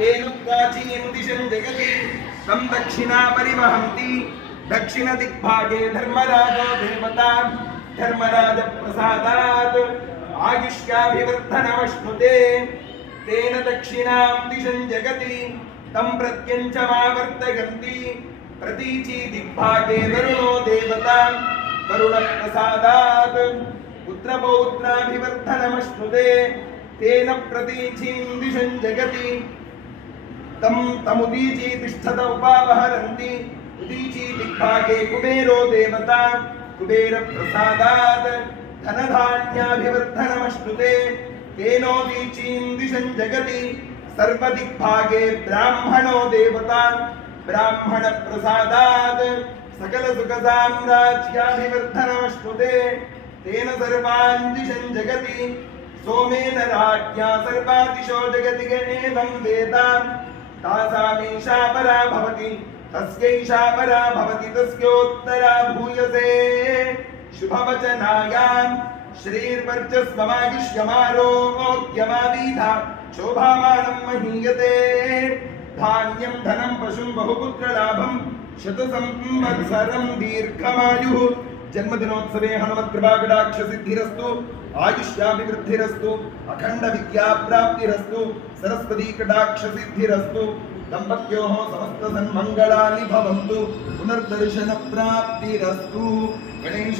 तेन प्राचीन दिशं जगति तं दक्षिणा परिवहन्ति दक्षिणदिग्भागे धर्मराजो देवता धर्मराजप्रसादात् आयुष्याभिवर्धनमश्नुते तेन दक्षिणां दिशं जगति तं प्रत्यञ्चमावर्तयन्ति प्रतीची दिग्भागे वरुणो देवता वरुणप्रसादात् पुत्रपौत्राभिवर्धनमश्नुते तेन प्रतीचीं दिशं जगति तं तमुदीची तिष्ठत उपावहरन्ति उदीची दिग्भागे कुबेरो देवता कुबेरप्रसादात् धनधान्याभिवर्धनमश्नुते तेनोदीचीं दिशं जगति सर्वदिग्भागे ब्राह्मणो देवता ब्राह्मणप्रसादात् सकलसुखसाम्राज्याभिवर्धनमश्नुते तेन सर्वान् दिशं जगति सोमेन राज्ञा सर्वादिशो जगति एवं वेद तासामीशा परा भवति तस्यैषा परा भवति तस्योत्तरा भूयसे शुभवचनायां श्रीर्वर्चस्वमायुष्यमारोग्यमावीधा शोभामानं महीयते धान्यं धनं पशुं बहुपुत्रलाभं शतसंवत्सरं दीर्घमायुः जन्मदिनोत्सवे हनुमत्कृपाकटाक्ष सिद्धिरस्तु आयुष्याभिवृद्धिरस्तु अखंड विद्या प्राप्तिरस्तु सरस्वती कटाक्ष सिद्धिरस्तु दंपत्योः समस्त सन्मंगलानि भवन्तु पुनर्दर्शन प्राप्तिरस्तु गणेश